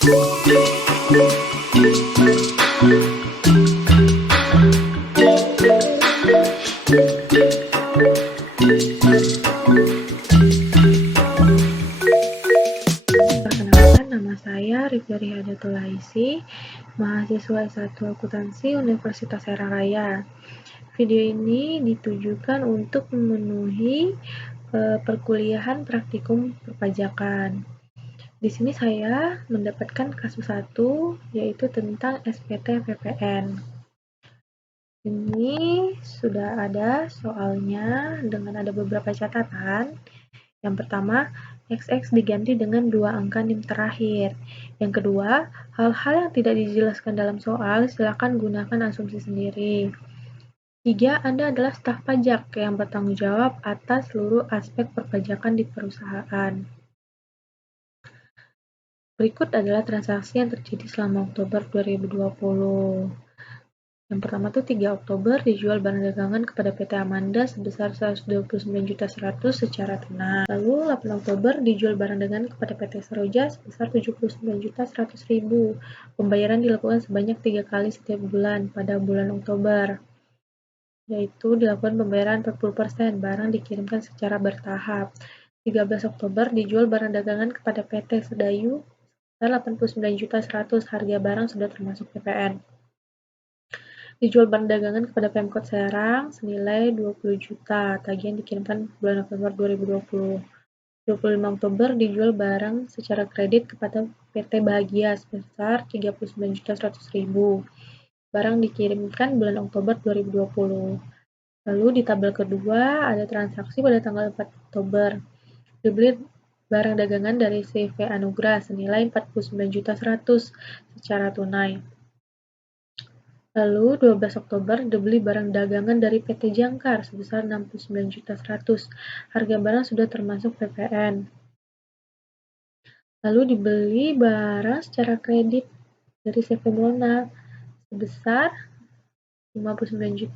Perkenalkan, nama saya Rifyari Hadatul Laisi, mahasiswa S1 Akuntansi Universitas Seraraya. Video ini ditujukan untuk memenuhi perkuliahan praktikum perpajakan. Di sini saya mendapatkan kasus 1, yaitu tentang SPT PPN. Ini sudah ada soalnya dengan ada beberapa catatan. Yang pertama, XX diganti dengan 2 angka NIM terakhir. Yang kedua, hal-hal yang tidak dijelaskan dalam soal, silakan gunakan asumsi sendiri. 3. Anda adalah staf pajak yang bertanggung jawab atas seluruh aspek perpajakan di perusahaan. Berikut adalah transaksi yang terjadi selama Oktober 2020. Yang pertama tuh 3 Oktober dijual barang dagangan kepada PT Amanda sebesar 129.100.000 secara tunai. Lalu 8 Oktober dijual barang dagangan kepada PT Seroja sebesar 79.100.000. Pembayaran dilakukan sebanyak 3 kali setiap bulan pada bulan Oktober. Yaitu dilakukan pembayaran 40%, barang dikirimkan secara bertahap. 13 Oktober dijual barang dagangan kepada PT Sedayu sebesar 89.100.000, harga barang sudah termasuk PPN. Dijual barang dagangan kepada Pemkot Serang senilai 20 juta, tagihan dikirimkan bulan November 2020. 25 Oktober dijual barang secara kredit kepada PT Bahagia sebesar 39.100.000. Barang dikirimkan bulan Oktober 2020. Lalu di tabel kedua ada transaksi pada tanggal 4 Oktober. Dibeli barang dagangan dari CV Anugrah senilai 49.100.000 secara tunai. Lalu 12 Oktober dibeli barang dagangan dari PT Jangkar sebesar 69.100.000. Harga barang sudah termasuk PPN. Lalu dibeli barang secara kredit dari CV Mona sebesar 59.100.000.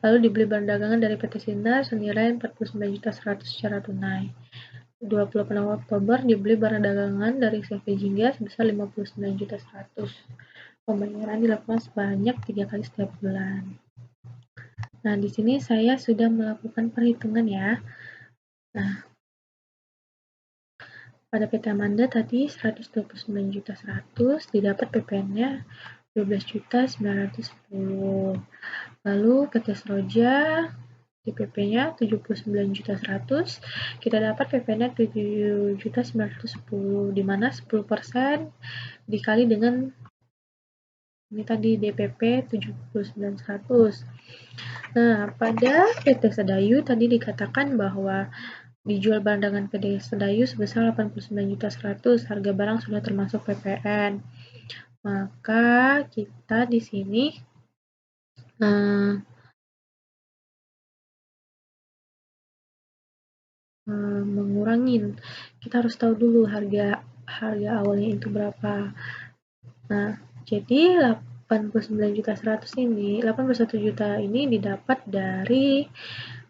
Lalu dibeli barang dagangan dari PT Sinar senilai 49.100.000 secara tunai. 28 Oktober dibeli barang dagangan dari CV Jingga sebesar 59.100.000. Pembayaran dilakukan sebanyak 3 kali setiap bulan. Nah, di sini saya sudah melakukan perhitungan ya. Nah, pada PT Amanda tadi 129.100.000, didapat PPN-nya 12.910. Lalu PT Seroja DPP-nya 79.100.000, kita dapat PPN-nya 7.910, di mana 10% dikali dengan ini tadi DPP 79.100. Nah, pada PT Sedayu tadi dikatakan bahwa dijual barang dengan PT Sedayu sebesar 89.100.000, harga barang sudah termasuk PPN. Maka kita di sini mengurangin. Kita harus tahu dulu harga awalnya itu berapa. Nah, jadi 89.100.000 ini, 81 juta ini didapat dari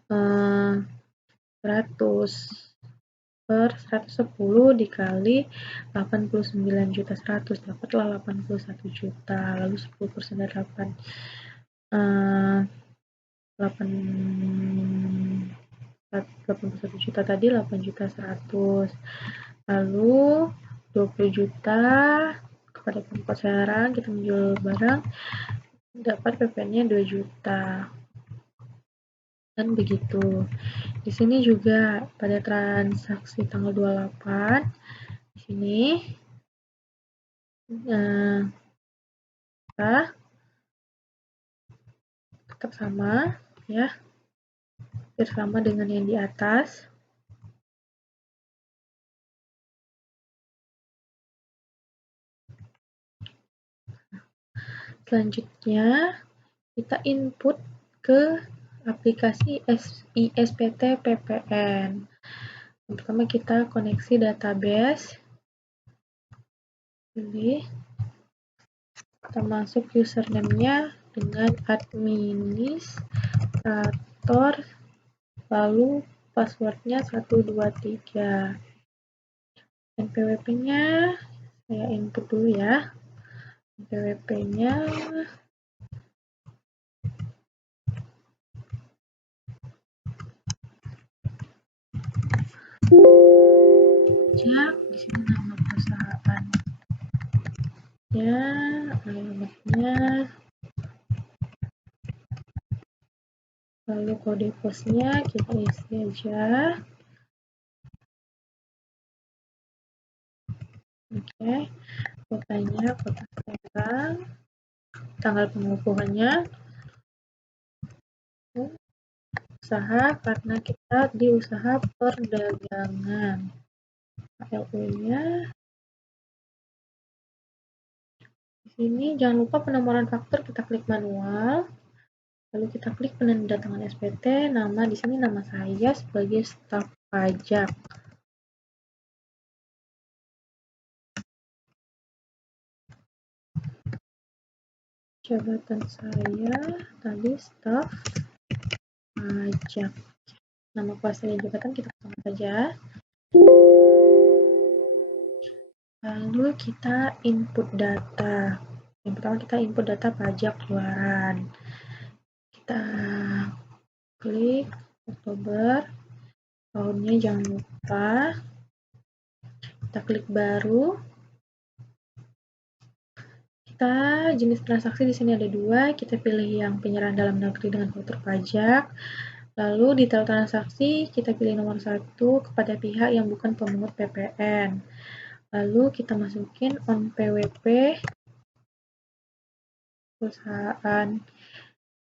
100 per 110 dikali 89.100.000, dapatlah 81 juta. Lalu 10% dari 81 juta tadi 8.100.000. Lalu 20 juta kepada Pemkot Serang, kita menjual barang, dapat PPN-nya 2 juta. Dan begitu. Di sini juga pada transaksi tanggal 28, di sini kita tetap sama ya, bersama dengan yang di atas. Selanjutnya kita input ke aplikasi ISPT PPN. Yang pertama kita koneksi database. Jadi kita masuk username-nya dengan administrator, lalu password-nya 123. NPWP-nya Saya input dulu ya. NPWP-nya pajak, di sini nama perusahaan ya, alamatnya, lalu kode posnya kita isi aja. Oke, kotanya kota Serang, tanggal pengukuhannya usaha karena kita di usaha perdagangan. LU-nya di sini jangan lupa penomoran faktur kita klik manual, lalu kita klik penandatangan SPT, nama di sini nama saya sebagai staf pajak. Jabatan saya tadi staf pajak. Nama kuasa jabatan kita kosongkan saja. Lalu kita input data. Yang pertama kita input data pajak keluaran. Kita klik Oktober, tahunnya jangan lupa. Kita klik baru. Kita jenis transaksi di sini ada dua. Kita pilih yang penyerahan dalam negeri dengan faktur pajak. Lalu detail transaksi kita pilih nomor 1 kepada pihak yang bukan pemungut PPN. Lalu kita masukin on PWP perusahaan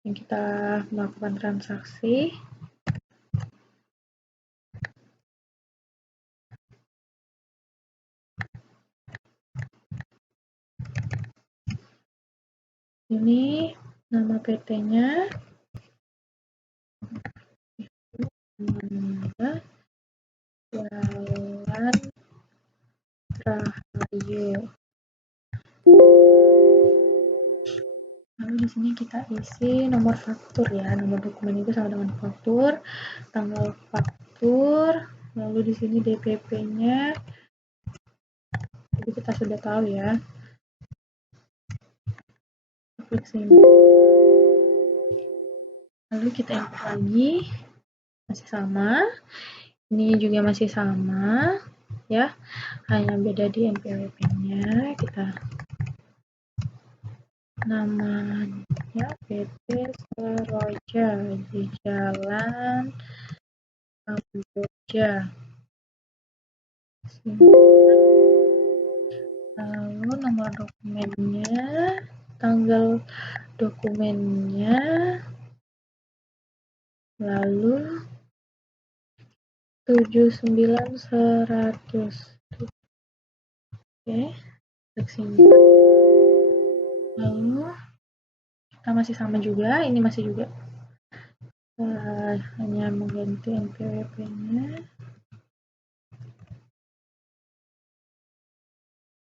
yang kita melakukan transaksi. Ini nama PT-nya. Jalan Rahayu. Lalu di sini kita isi nomor faktur ya. Nomor dokumen itu sama dengan faktur, tanggal faktur, lalu di sini DPP-nya. Jadi kita sudah tahu ya. Klik sini. Lalu kita input lagi, masih sama. Ini juga masih sama ya, hanya beda di NPWP-nya. Kita namanya PT Seroja di Jalan Kamboja. Lalu nomor dokumennya, tanggal dokumennya, lalu 79.100. Oke, klik sini. Lalu kita masih sama juga, ini masih juga hanya mengganti NPWP-nya.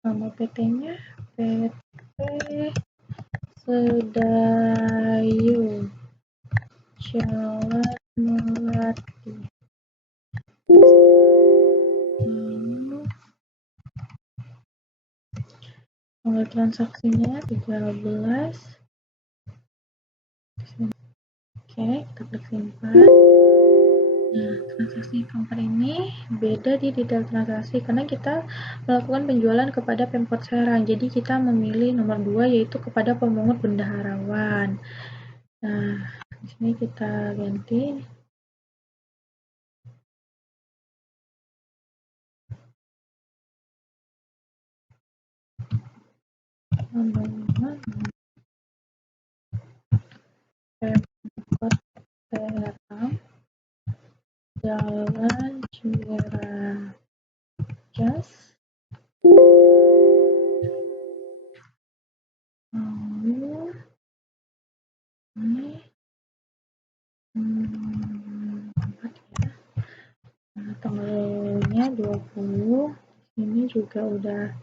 Nama PT-nya PT Sedayu Jalan Melati. Tanggal transaksinya 13. Oke, kita klik simpan. Nah, transaksi keempat ini beda di detail transaksi karena kita melakukan penjualan kepada Pemkot Serang. Jadi kita memilih nomor 2 yaitu kepada pemungut bendaharawan. Nah, di sini kita ganti. Pemkot Serang, Jalan Ciracas, lalu ini 4 ya. Nah, tanggalnya 20. Ini juga udah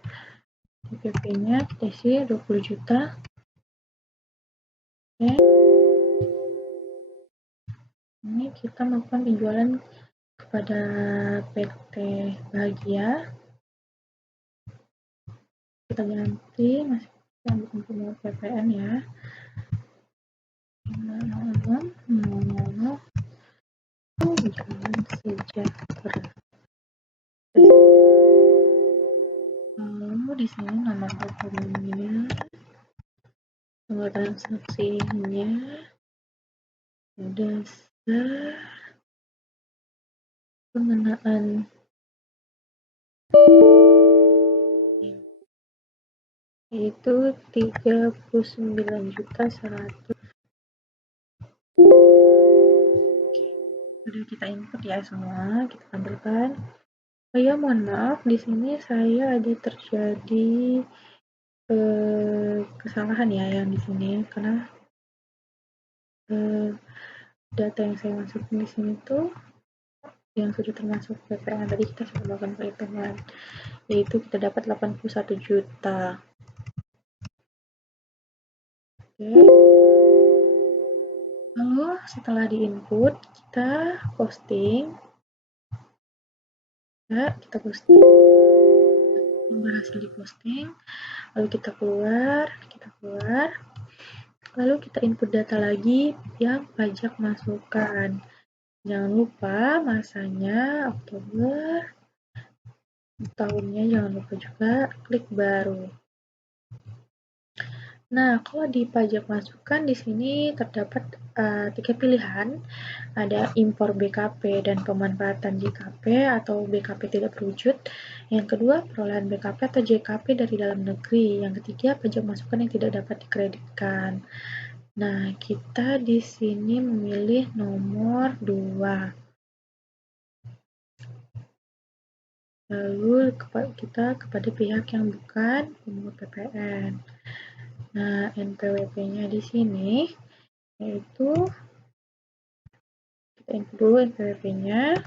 DPP-nya kita isi 20 juta. Oke. Ini kita melakukan penjualan kepada PT Bahagia. kita ganti, masih bukan pemungut PPN ya. 500 jalan sejahtera. Lalu di sini nama dokumennya, tanggal transaksinya, dasar pengenaan itu 39.100. Udah kita input ya semua, kita tampilkan. Oh ya, mohon maaf, di sini saya ada terjadi kesalahan ya yang di sini, karena data yang saya masukin di sini tuh yang sudah termasuk PPN. Tadi kita sudah melakukan perhitungan, yaitu kita dapat 81 juta. Oke. Lalu setelah di input, kita posting. Ya, kita posting. Berhasil di posting. Lalu kita keluar. Lalu kita input data lagi yang pajak masukan. Jangan lupa masanya Oktober, tahunnya jangan lupa juga klik baru. Nah, kalau di pajak masukan di sini terdapat 3 pilihan. Ada impor BKP dan pemanfaatan JKP atau BKP tidak berwujud. Yang kedua, perolehan BKP atau JKP dari dalam negeri. Yang ketiga, pajak masukan yang tidak dapat dikreditkan. Nah, kita di sini memilih nomor 2. Lalu kita kepada pihak yang bukan pemungut PPN. Nah, NPWP-nya di sini yaitu kita input dulu NPWP-nya.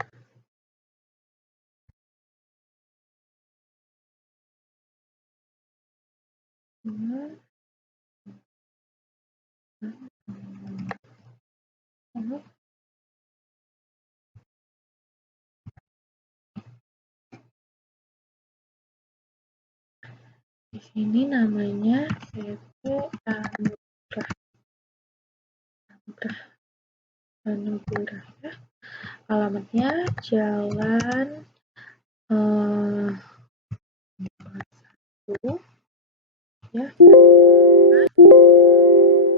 Di sini namanya CP Anugerah ya. Alamatnya Jalan 1 ya.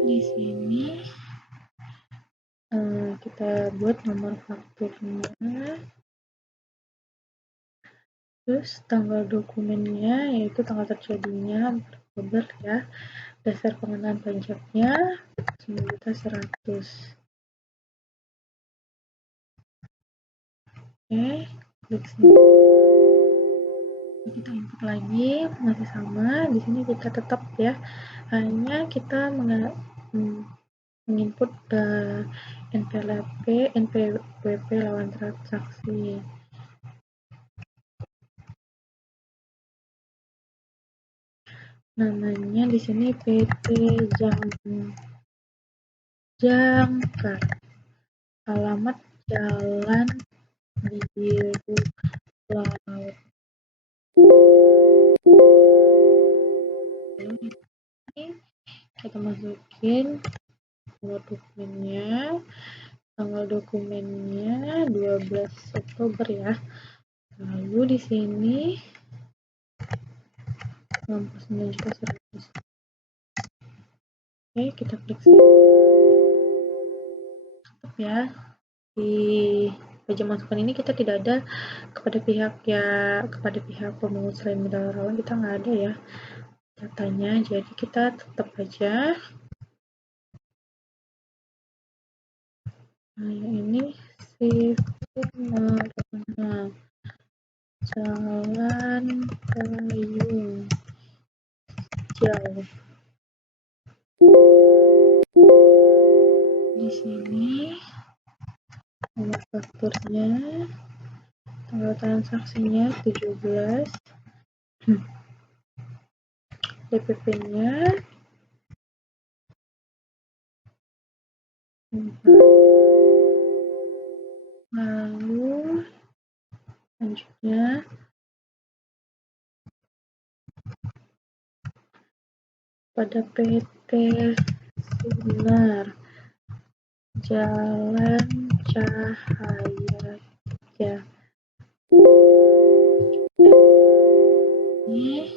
Di sini kita buat nomor fakturnya. Terus tanggal dokumennya yaitu tanggal terjadinya Oktober ya. Dasar pengenaan pajaknya 9.100. Oke, klik sini. Kita input lagi, masih sama. Di sini kita tetap ya, hanya kita menginput NPWP lawan transaksi. Namanya di sini PT Jangkar. Alamat Jalan Biru Laut. Lalu ini kita masukin tanggal dokumennya 12 Oktober ya. Lalu di sini 69.100. Oke, kita klik sini. Tetap ya, di pajak masukan ini kita tidak ada kepada pihak pemungut selain modal rawan, kita nggak ada ya datanya, jadi kita tetap aja. Nah, yang ini Maruna Jalan Payung Jauh. Di sini nomor fakturnya, tanggal transaksinya 17, DPP-nya 4. Lalu selanjutnya pada PT Sinar Jalan Cahaya ya. Ini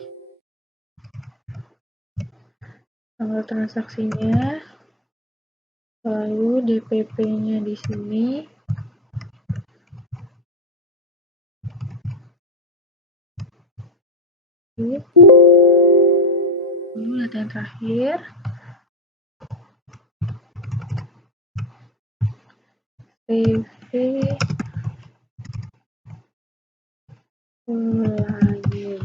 tanggal transaksinya, lalu DPP-nya di sini. Lalu data yang terakhir. PV ulangi.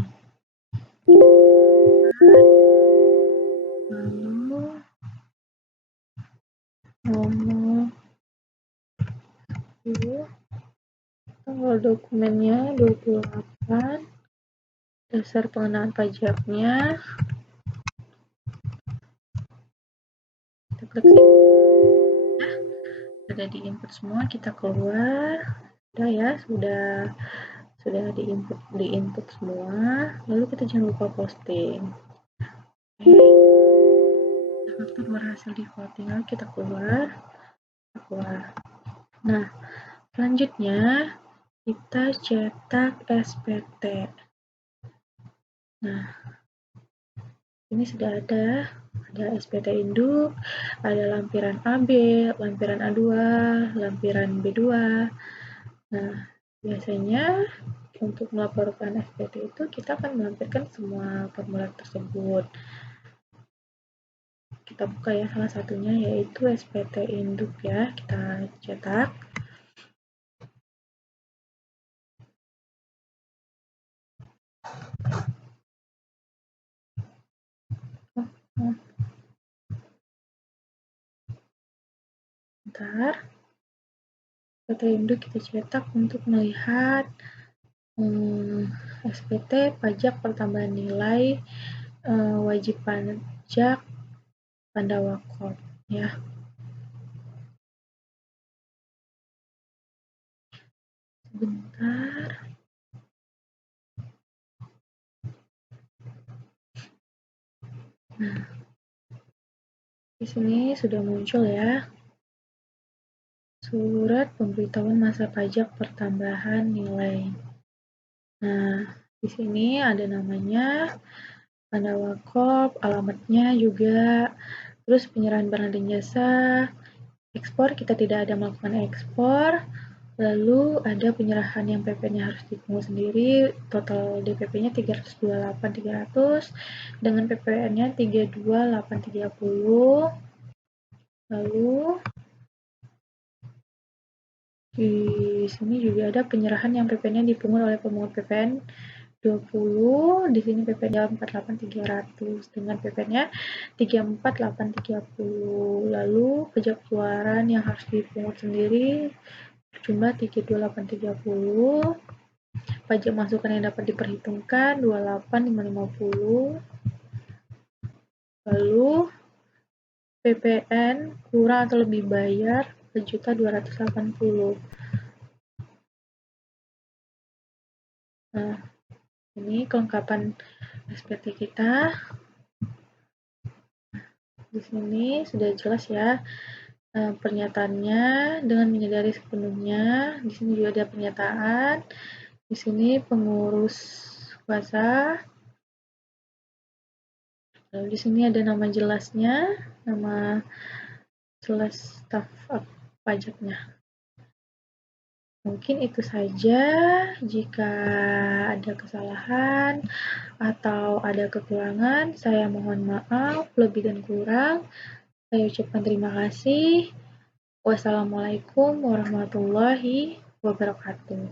Lalu nomor tanggal dokumennya 28, dasar pengenaan pajaknya. Kita klik sini. Nah, sudah di input semua, kita keluar. Sudah ya, sudah di input semua. Lalu kita jangan lupa posting. Faktur berhasil di voting, lalu kita keluar. Nah, selanjutnya kita cetak SPT. Nah, ini sudah ada SPT induk, ada lampiran AB, lampiran A2, lampiran B2. Nah, biasanya untuk melaporkan SPT itu kita akan melampirkan semua formulir tersebut. Kita buka ya salah satunya, yaitu SPT induk ya, kita cetak. Bentar. SPT induk kita cetak untuk melihat SPT pajak pertambahan nilai wajib pajak Pandawa Corp ya. Sebentar. Nah, di sini sudah muncul ya. Surat pemberitahuan masa pajak pertambahan nilai. Nah, di sini ada namanya Pandawa Corp, alamatnya juga, terus penyerahan barang dan jasa, ekspor kita tidak ada melakukan ekspor, lalu ada penyerahan yang PP-nya harus dipungut sendiri, total DPP-nya 328.300 dengan PPN-nya 32.830. Lalu di sini juga ada penyerahan yang PP-nya dipungut oleh pemungut PPN 20, di sini PP-nya 48.300 dengan PP-nya 34.830. Lalu pajak keluaran yang harus dipungut sendiri jumlah 32.830. Pajak masukan yang dapat diperhitungkan 28.550. Lalu PPN kurang atau lebih bayar 4.280.000. Nah, ini kelengkapan SPT kita. Di sini sudah jelas ya pernyataannya dengan menyadari sepenuhnya. Di sini juga ada pernyataan. Di sini pengurus kuasa. Lalu di sini ada nama jelasnya, nama jelas staf pajaknya. Mungkin itu saja. Jika ada kesalahan atau ada kekurangan, saya mohon maaf, lebih dan kurang. Saya ucapkan terima kasih. Wassalamualaikum warahmatullahi wabarakatuh.